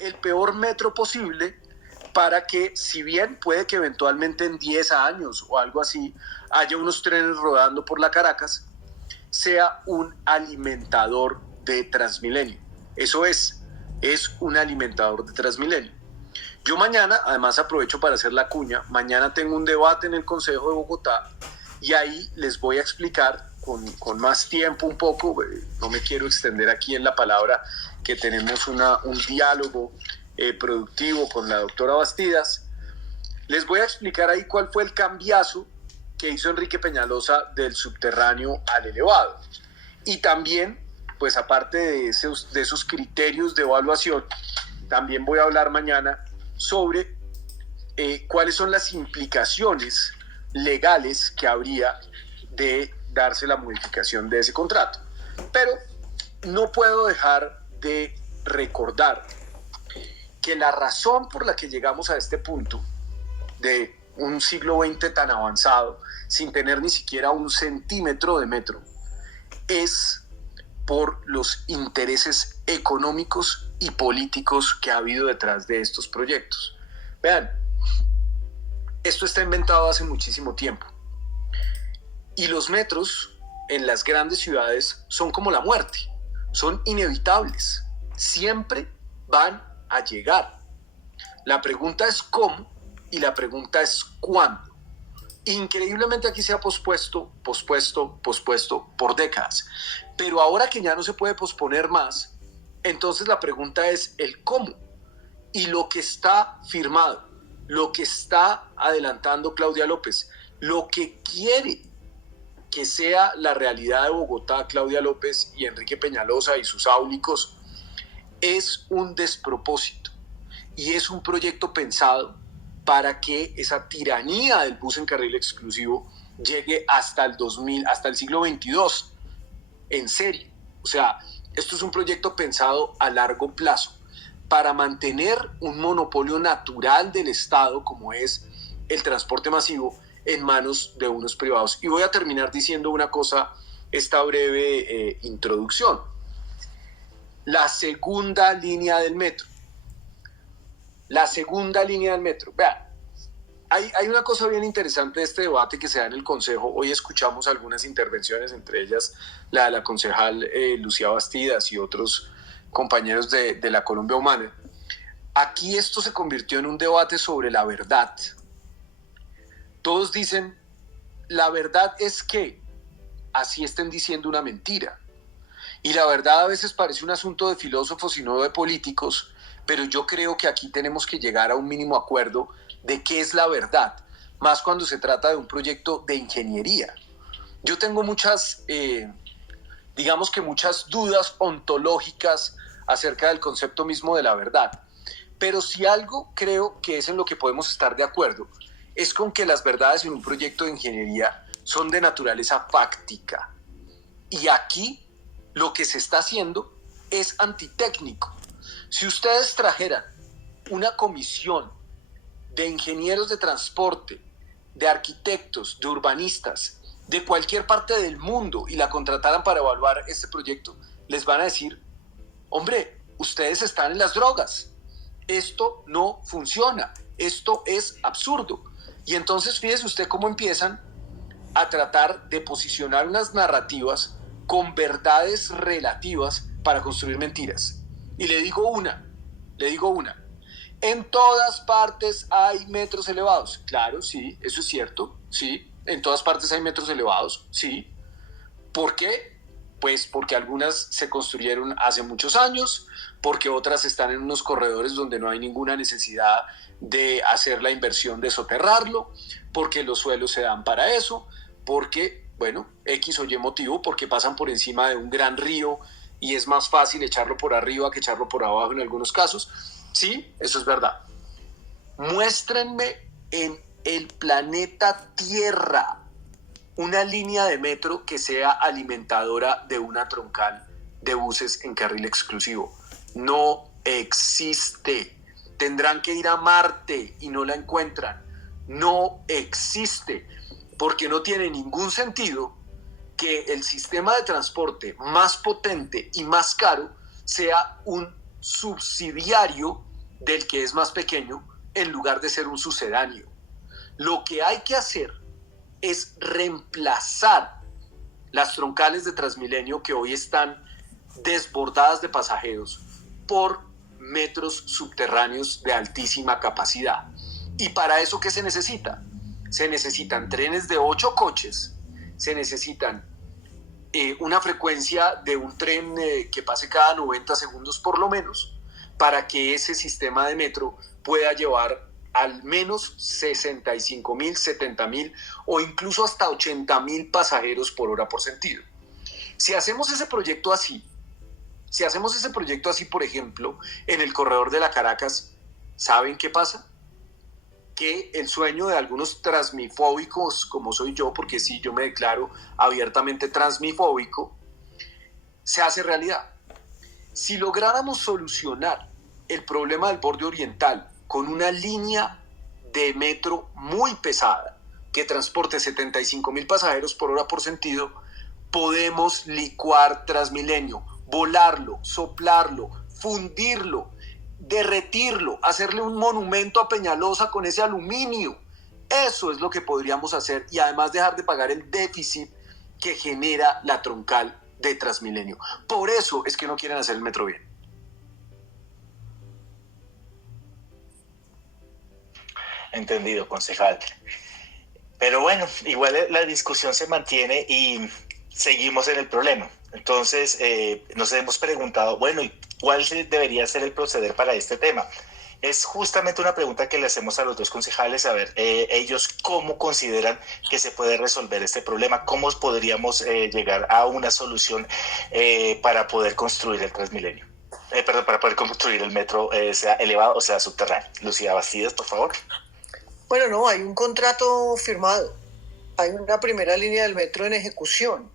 el peor metro posible para que, si bien puede que eventualmente en 10 años o algo así haya unos trenes rodando por la Caracas, sea un alimentador de Transmilenio. Eso es un alimentador de Transmilenio. Yo mañana, además aprovecho para hacer la cuña, mañana tengo un debate en el Consejo de Bogotá y ahí les voy a explicar con más tiempo un poco, no me quiero extender aquí en la palabra, que tenemos un diálogo productivo con la doctora Bastidas. Les voy a explicar ahí cuál fue el cambiazo que hizo Enrique Peñalosa del subterráneo al elevado. Y también, pues aparte de esos criterios de evaluación, también voy a hablar mañana sobre cuáles son las implicaciones legales que habría de darse la modificación de ese contrato. Pero no puedo dejar de recordar que la razón por la que llegamos a este punto de un siglo XX tan avanzado, sin tener ni siquiera un centímetro de metro, es por los intereses económicos y políticos que ha habido detrás de estos proyectos. Vean, esto está inventado hace muchísimo tiempo. Y los metros en las grandes ciudades son como la muerte, son inevitables, siempre van a llegar. La pregunta es cómo y la pregunta es cuándo. Increíblemente aquí se ha pospuesto por décadas. Pero ahora que ya no se puede posponer más, entonces la pregunta es el cómo. Y lo que está firmado, lo que está adelantando Claudia López, lo que quiere que sea la realidad de Bogotá, Claudia López y Enrique Peñalosa y sus áulicos, es un despropósito. Y es un proyecto pensado para que esa tiranía del bus en carril exclusivo llegue hasta el 2000, hasta el siglo XXII. En serio. O sea, esto es un proyecto pensado a largo plazo para mantener un monopolio natural del Estado, como es el transporte masivo, en manos de unos privados. Y voy a terminar diciendo una cosa, esta breve introducción. La segunda línea del metro. La segunda línea del metro. Vean, hay una cosa bien interesante de este debate que se da en el Consejo. Hoy escuchamos algunas intervenciones, entre ellas la de la concejal Lucía Bastidas y otros compañeros de la Colombia Humana. Aquí esto se convirtió en un debate sobre la verdad. Todos dicen, la verdad es que así estén diciendo una mentira. Y la verdad a veces parece un asunto de filósofos y no de políticos, pero yo creo que aquí tenemos que llegar a un mínimo acuerdo de qué es la verdad, más cuando se trata de un proyecto de ingeniería. Yo tengo muchas dudas ontológicas acerca del concepto mismo de la verdad, pero si algo creo que es en lo que podemos estar de acuerdo, es con que las verdades en un proyecto de ingeniería son de naturaleza fáctica. Y aquí lo que se está haciendo es antitécnico. Si ustedes trajeran una comisión de ingenieros de transporte, de arquitectos, de urbanistas, de cualquier parte del mundo y la contrataran para evaluar este proyecto, les van a decir, hombre, ustedes están en las drogas, esto no funciona, esto es absurdo. Y entonces fíjese usted cómo empiezan a tratar de posicionar unas narrativas con verdades relativas para construir mentiras. Y le digo una, en todas partes hay metros elevados. Claro, sí, eso es cierto, sí, en todas partes hay metros elevados, sí. ¿Por qué? Pues porque algunas se construyeron hace muchos años, porque otras están en unos corredores donde no hay ninguna necesidad de hacer la inversión de soterrarlo, porque los suelos se dan para eso, porque, bueno, X o Y motivo, porque pasan por encima de un gran río y es más fácil echarlo por arriba que echarlo por abajo en algunos casos. Sí, eso es verdad. Muéstrenme en el planeta Tierra una línea de metro que sea alimentadora de una troncal de buses en carril exclusivo. No existe. Tendrán que ir a Marte y no la encuentran. No existe, porque no tiene ningún sentido que el sistema de transporte más potente y más caro sea un subsidiario del que es más pequeño en lugar de ser un sucedáneo. Lo que hay que hacer es reemplazar las troncales de Transmilenio que hoy están desbordadas de pasajeros por metros subterráneos de altísima capacidad. ¿Y para eso qué se necesita? Se necesitan trenes de 8 coches, se necesitan una frecuencia de un tren que pase cada 90 segundos por lo menos, para que ese sistema de metro pueda llevar al menos 65.000, 70.000 o incluso hasta 80.000 pasajeros por hora por sentido. Si hacemos ese proyecto así, por ejemplo, en el corredor de la Caracas, ¿saben qué pasa? Que el sueño de algunos transmifóbicos, como soy yo, porque sí, yo me declaro abiertamente transmifóbico, se hace realidad. Si lográramos solucionar el problema del borde oriental con una línea de metro muy pesada que transporte 75.000 pasajeros por hora por sentido, podemos licuar Transmilenio, volarlo, soplarlo, fundirlo, derretirlo, hacerle un monumento a Peñalosa con ese aluminio. Eso es lo que podríamos hacer y además dejar de pagar el déficit que genera la troncal de Transmilenio. Por eso es que no quieren hacer el metro bien. Entendido, concejal. Pero bueno, igual la discusión se mantiene y seguimos en el problema. Entonces, nos hemos preguntado, bueno, ¿y cuál debería ser el proceder para este tema? Es justamente una pregunta que le hacemos a los dos concejales, a ver, ellos cómo consideran que se puede resolver este problema, cómo podríamos llegar a una solución para poder construir el Transmilenio. Para poder construir el metro, sea elevado o sea subterráneo. Lucía Bastidas, por favor. Bueno, no, hay un contrato firmado, hay una primera línea del metro en ejecución.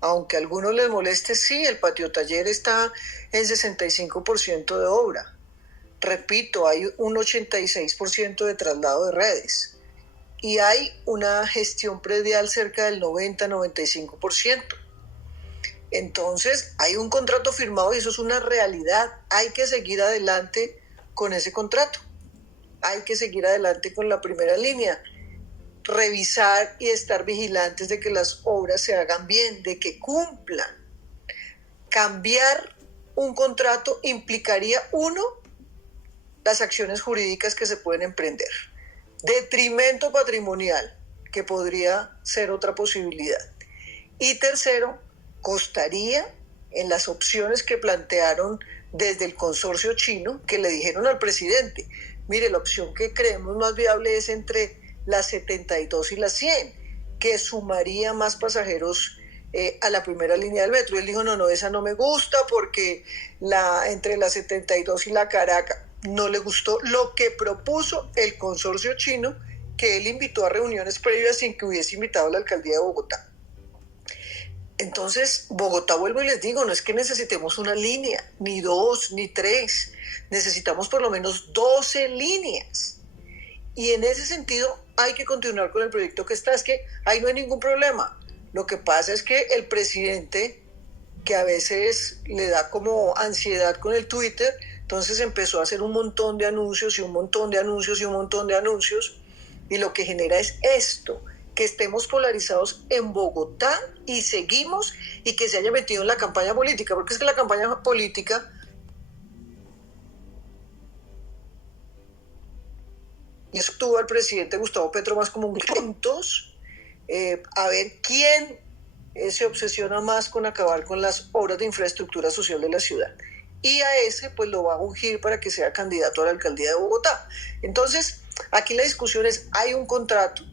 Aunque a algunos les moleste, sí, el patio taller está en 65% de obra. Repito, hay un 86% de traslado de redes y hay una gestión predial cerca del 90-95%. Entonces, hay un contrato firmado y eso es una realidad. Hay que seguir adelante con ese contrato. Hay que seguir adelante con la primera línea. Revisar y estar vigilantes de que las obras se hagan bien, de que cumplan. Cambiar un contrato implicaría, uno, las acciones jurídicas que se pueden emprender. Detrimento patrimonial, que podría ser otra posibilidad. Y tercero, costaría en las opciones que plantearon desde el consorcio chino, que le dijeron al presidente, mire, la opción que creemos más viable es entre las 72 y las 100, que sumaría más pasajeros a la primera línea del metro. Y él dijo, no, esa no me gusta porque entre la 72 y la Caracas no le gustó lo que propuso el consorcio chino, que él invitó a reuniones previas sin que hubiese invitado a la alcaldía de Bogotá. Entonces, Bogotá, vuelvo y les digo, no es que necesitemos una línea, ni 2, ni 3, necesitamos por lo menos 12 líneas. Y en ese sentido hay que continuar con el proyecto que está, es que ahí no hay ningún problema. Lo que pasa es que el presidente, que a veces le da como ansiedad con el Twitter, entonces empezó a hacer un montón de anuncios y un montón de anuncios y un montón de anuncios, y lo que genera es esto, que estemos polarizados en Bogotá y seguimos, y que se haya metido en la campaña política, porque es que la campaña política y eso tuvo al presidente Gustavo Petro más como puntos, a ver quién se obsesiona más con acabar con las obras de infraestructura social de la ciudad. Y a ese pues lo va a ungir para que sea candidato a la alcaldía de Bogotá. Entonces, aquí la discusión es, hay un contrato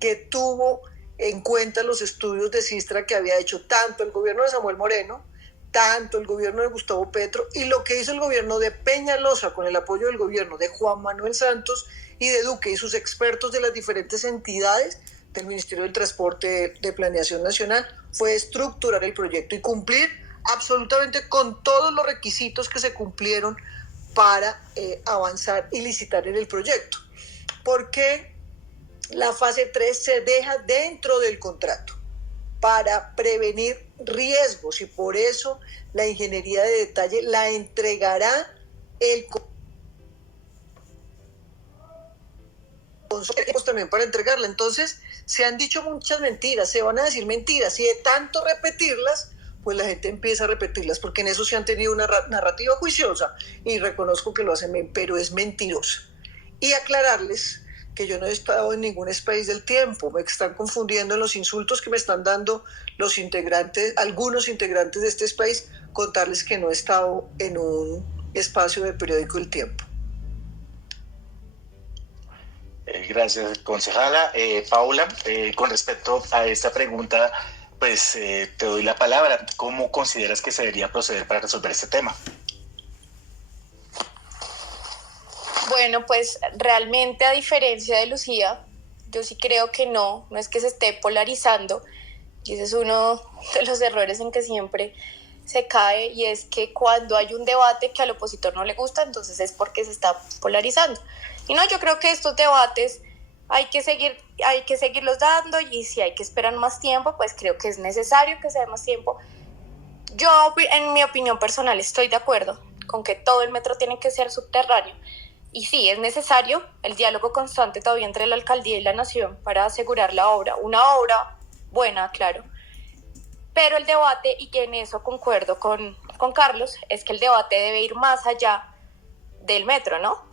que tuvo en cuenta los estudios de Sistra que había hecho tanto el gobierno de Samuel Moreno, tanto el gobierno de Gustavo Petro, y lo que hizo el gobierno de Peñalosa con el apoyo del gobierno de Juan Manuel Santos y de Duque y sus expertos de las diferentes entidades del Ministerio del Transporte de Planeación Nacional, fue estructurar el proyecto y cumplir absolutamente con todos los requisitos que se cumplieron para avanzar y licitar en el proyecto. Porque la fase 3 se deja dentro del contrato para prevenir riesgos y por eso la ingeniería de detalle la entregará el tiempos también para entregarla. Entonces, se han dicho muchas mentiras, se van a decir mentiras, y de tanto repetirlas, pues la gente empieza a repetirlas, porque en eso se han tenido una narrativa juiciosa, y reconozco que lo hacen bien, pero es mentirosa. Y aclararles que yo no he estado en ningún space del tiempo, me están confundiendo en los insultos que me están dando los integrantes, algunos integrantes de este space, contarles que no he estado en un espacio del periódico El Tiempo. Gracias, concejala. Paula, con respecto a esta pregunta, pues te doy la palabra. ¿Cómo consideras que se debería proceder para resolver este tema? Bueno, pues realmente, a diferencia de Lucía, yo sí creo que no es que se esté polarizando, y ese es uno de los errores en que siempre se cae, y es que cuando hay un debate que al opositor no le gusta, entonces es porque se está polarizando. Y no, yo creo que estos debates hay que seguirlos dando, y si hay que esperar más tiempo, pues creo que es necesario que se dé más tiempo. Yo, en mi opinión personal, estoy de acuerdo con que todo el metro tiene que ser subterráneo. Y sí, es necesario el diálogo constante todavía entre la alcaldía y la nación para asegurar la obra, una obra buena, claro. Pero el debate, y que en eso concuerdo con Carlos, es que el debate debe ir más allá del metro, ¿no?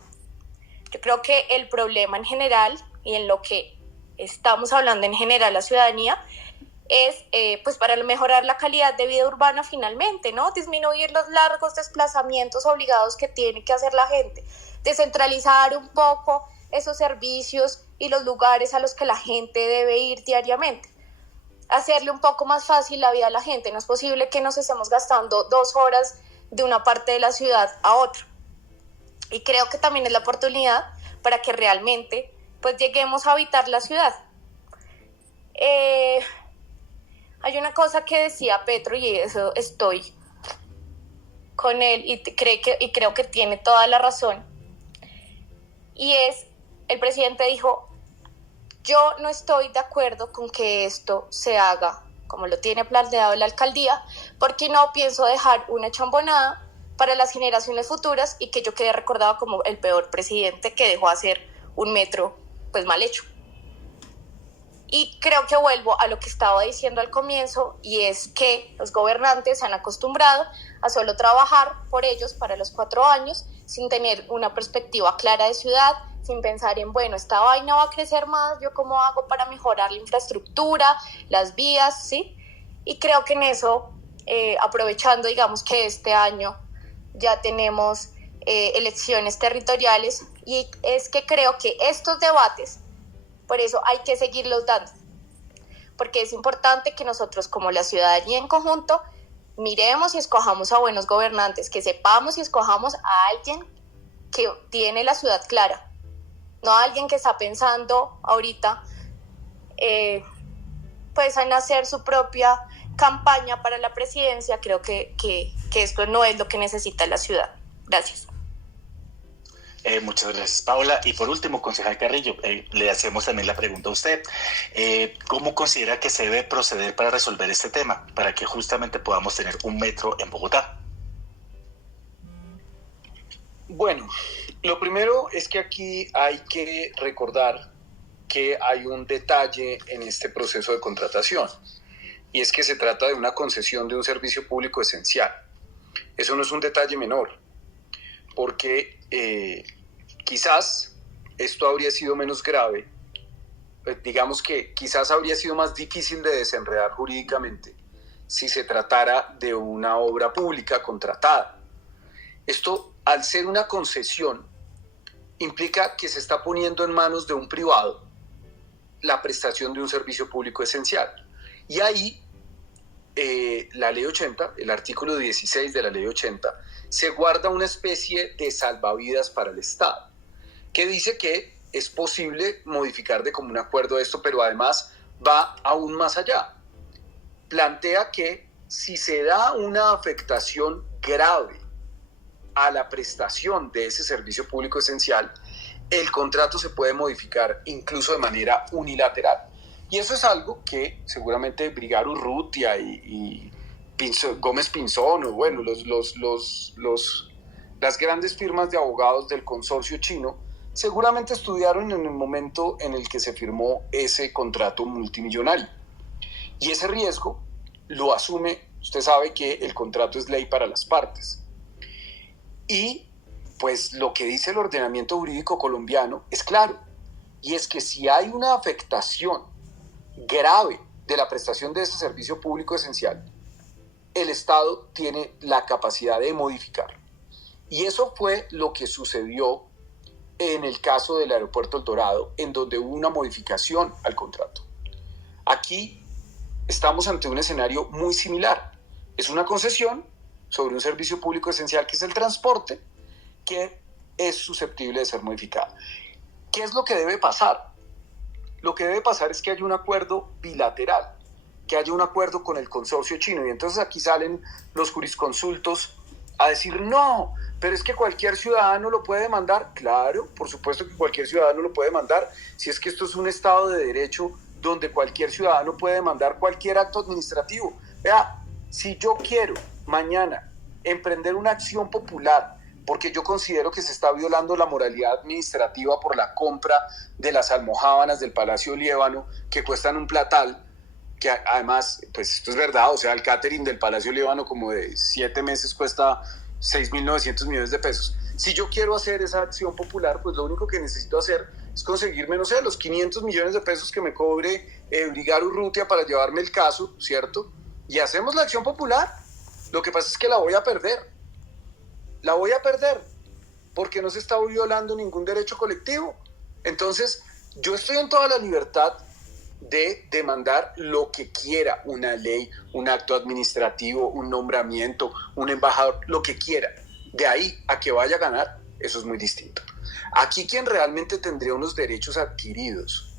Yo creo que el problema en general, y en lo que estamos hablando en general la ciudadanía, es pues para mejorar la calidad de vida urbana finalmente, ¿no? Disminuir los largos desplazamientos obligados que tiene que hacer la gente, descentralizar un poco esos servicios y los lugares a los que la gente debe ir diariamente, hacerle un poco más fácil la vida a la gente. No es posible que nos estemos gastando 2 horas de una parte de la ciudad a otra, y creo que también es la oportunidad para que realmente pues lleguemos a habitar la ciudad. Hay una cosa que decía Petro, y eso estoy con él, y creo que tiene toda la razón, y es, el presidente dijo: yo no estoy de acuerdo con que esto se haga como lo tiene planteado la alcaldía, porque no pienso dejar una chambonada para las generaciones futuras, y que yo quede recordado como el peor presidente que dejó hacer un metro pues mal hecho. Y creo que vuelvo a lo que estaba diciendo al comienzo, y es que los gobernantes se han acostumbrado a solo trabajar por ellos para los 4 años, sin tener una perspectiva clara de ciudad, sin pensar en, bueno, esta vaina va a crecer más, ¿yo cómo hago para mejorar la infraestructura, las vías, sí? Y creo que en eso, aprovechando, digamos, que este año ya tenemos elecciones territoriales, y es que creo que estos debates, por eso hay que seguirlos dando, porque es importante que nosotros, como la ciudadanía en conjunto, miremos y escojamos a buenos gobernantes, que sepamos y escojamos a alguien que tiene la ciudad clara, no a alguien que está pensando ahorita pues en hacer su propia campaña para la presidencia. Creo que esto no es lo que necesita la ciudad. Gracias. Muchas gracias, Paula. Y por último, concejal Carrillo, le hacemos también la pregunta a usted. ¿Cómo considera que se debe proceder para resolver este tema, para que justamente podamos tener un metro en Bogotá? Bueno, lo primero es que aquí hay que recordar que hay un detalle en este proceso de contratación, y es que se trata de una concesión de un servicio público esencial. Eso no es un detalle menor, porque quizás esto habría sido menos grave, digamos que quizás habría sido más difícil de desenredar jurídicamente si se tratara de una obra pública contratada. Esto, al ser una concesión, implica que se está poniendo en manos de un privado la prestación de un servicio público esencial. Y ahí la ley 80, el artículo 16 de la ley 80, se guarda una especie de salvavidas para el Estado, que dice que es posible modificar de común acuerdo esto, pero además va aún más allá. Plantea que si se da una afectación grave a la prestación de ese servicio público esencial, el contrato se puede modificar incluso de manera unilateral. Y eso es algo que seguramente Brigar Urrutia y Gómez Pinzón, o bueno, las grandes firmas de abogados del consorcio chino seguramente estudiaron en el momento en el que se firmó ese contrato multimillonario. Y ese riesgo lo asume, usted sabe que el contrato es ley para las partes. Y pues lo que dice el ordenamiento jurídico colombiano es claro, y es que si hay una afectación grave de la prestación de ese servicio público esencial, el Estado tiene la capacidad de modificar. Y eso fue lo que sucedió en el caso del aeropuerto El Dorado, en donde hubo una modificación al contrato. Aquí estamos ante un escenario muy similar. Es una concesión sobre un servicio público esencial que es el transporte, que es susceptible de ser modificada. ¿Qué es lo que debe pasar? Lo que debe pasar es que haya un acuerdo bilateral, que haya un acuerdo con el consorcio chino. Y entonces aquí salen los jurisconsultos a decir, no, pero es que cualquier ciudadano lo puede demandar. Claro, por supuesto que cualquier ciudadano lo puede demandar, si es que esto es un Estado de Derecho donde cualquier ciudadano puede demandar cualquier acto administrativo. Vea, si yo quiero mañana emprender una acción popular porque yo considero que se está violando la moralidad administrativa por la compra de las almojábanas del Palacio Liébano, que cuestan un platal, que además, pues esto es verdad, o sea, el catering del Palacio Liébano como de 7 meses cuesta 6.900 millones de pesos. Si yo quiero hacer esa acción popular, pues lo único que necesito hacer es conseguirme, no sé, los 500 millones de pesos que me cobre Brigar Urrutia para llevarme el caso, ¿cierto? Y hacemos la acción popular. Lo que pasa es que la voy a perder. La voy a perder porque no se está violando ningún derecho colectivo. Entonces, yo estoy en toda la libertad de demandar lo que quiera, una ley, un acto administrativo, un nombramiento, un embajador, lo que quiera. De ahí a que vaya a ganar, eso es muy distinto. Aquí quien realmente tendría unos derechos adquiridos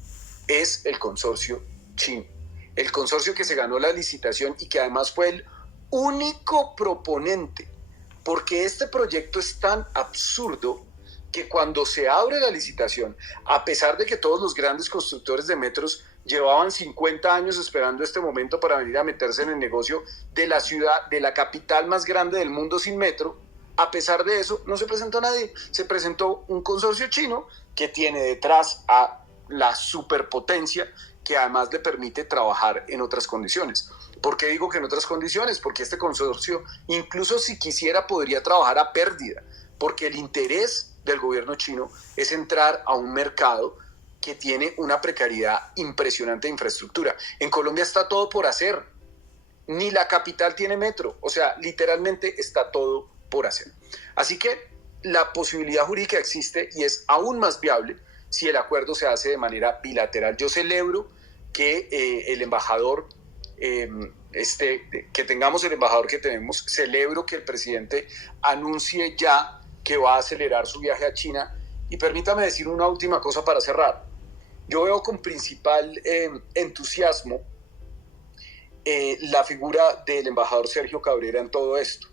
es el consorcio chino. El consorcio que se ganó la licitación y que además fue el único proponente, porque este proyecto es tan absurdo que cuando se abre la licitación, a pesar de que todos los grandes constructores de metros llevaban 50 años esperando este momento para venir a meterse en el negocio de la ciudad, de la capital más grande del mundo sin metro, a pesar de eso no se presentó nadie. Se presentó un consorcio chino que tiene detrás a la superpotencia que además le permite trabajar en otras condiciones. ¿Por qué digo que en otras condiciones? Porque este consorcio, incluso si quisiera, podría trabajar a pérdida, porque el interés del gobierno chino es entrar a un mercado que tiene una precariedad impresionante de infraestructura. En Colombia está todo por hacer. Ni la capital tiene metro. O sea, literalmente está todo por hacer. Así que la posibilidad jurídica existe y es aún más viable si el acuerdo se hace de manera bilateral. Yo celebro que el embajador, que tengamos el embajador que tenemos, celebro que el presidente anuncie ya que va a acelerar su viaje a China. Y permítame decir una última cosa para cerrar. Yo veo con principal entusiasmo la figura del embajador Sergio Cabrera en todo esto,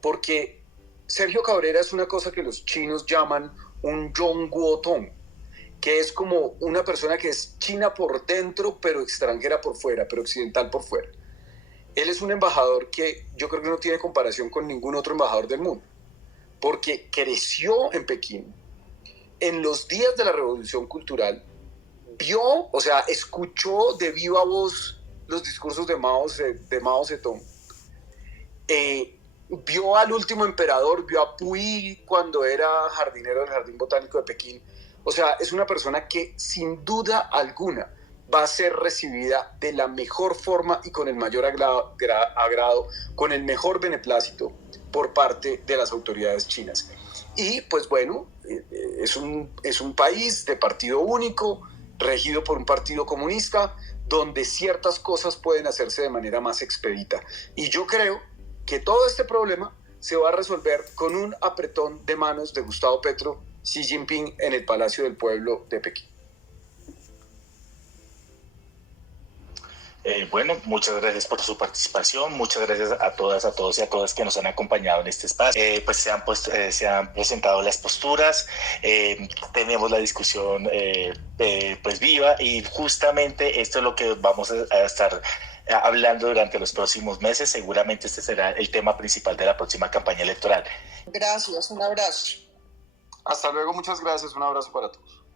porque Sergio Cabrera es una cosa que los chinos llaman un Zhongguotong, que es como una persona que es china por dentro, pero extranjera por fuera, pero occidental por fuera. Él es un embajador que yo creo que no tiene comparación con ningún otro embajador del mundo, porque creció en Pekín en los días de la Revolución Cultural, vio, o sea, escuchó de viva voz los discursos de Mao Zedong, vio al último emperador, vio a Puyi cuando era jardinero del Jardín Botánico de Pekín. O sea, es una persona que sin duda alguna va a ser recibida de la mejor forma y con el mayor agrado, con el mejor beneplácito por parte de las autoridades chinas. Y pues bueno, es un país de partido único, regido por un partido comunista, donde ciertas cosas pueden hacerse de manera más expedita. Y yo creo que todo este problema se va a resolver con un apretón de manos de Gustavo Petro, Xi Jinping en el Palacio del Pueblo de Pekín. Bueno, muchas gracias por su participación, muchas gracias a todas, a todos y a todas que nos han acompañado en este espacio. Pues se han presentado las posturas, tenemos la discusión pues viva, y justamente esto es lo que vamos a estar hablando durante los próximos meses. Seguramente este será el tema principal de la próxima campaña electoral. Gracias, un abrazo. Hasta luego, muchas gracias, un abrazo para todos.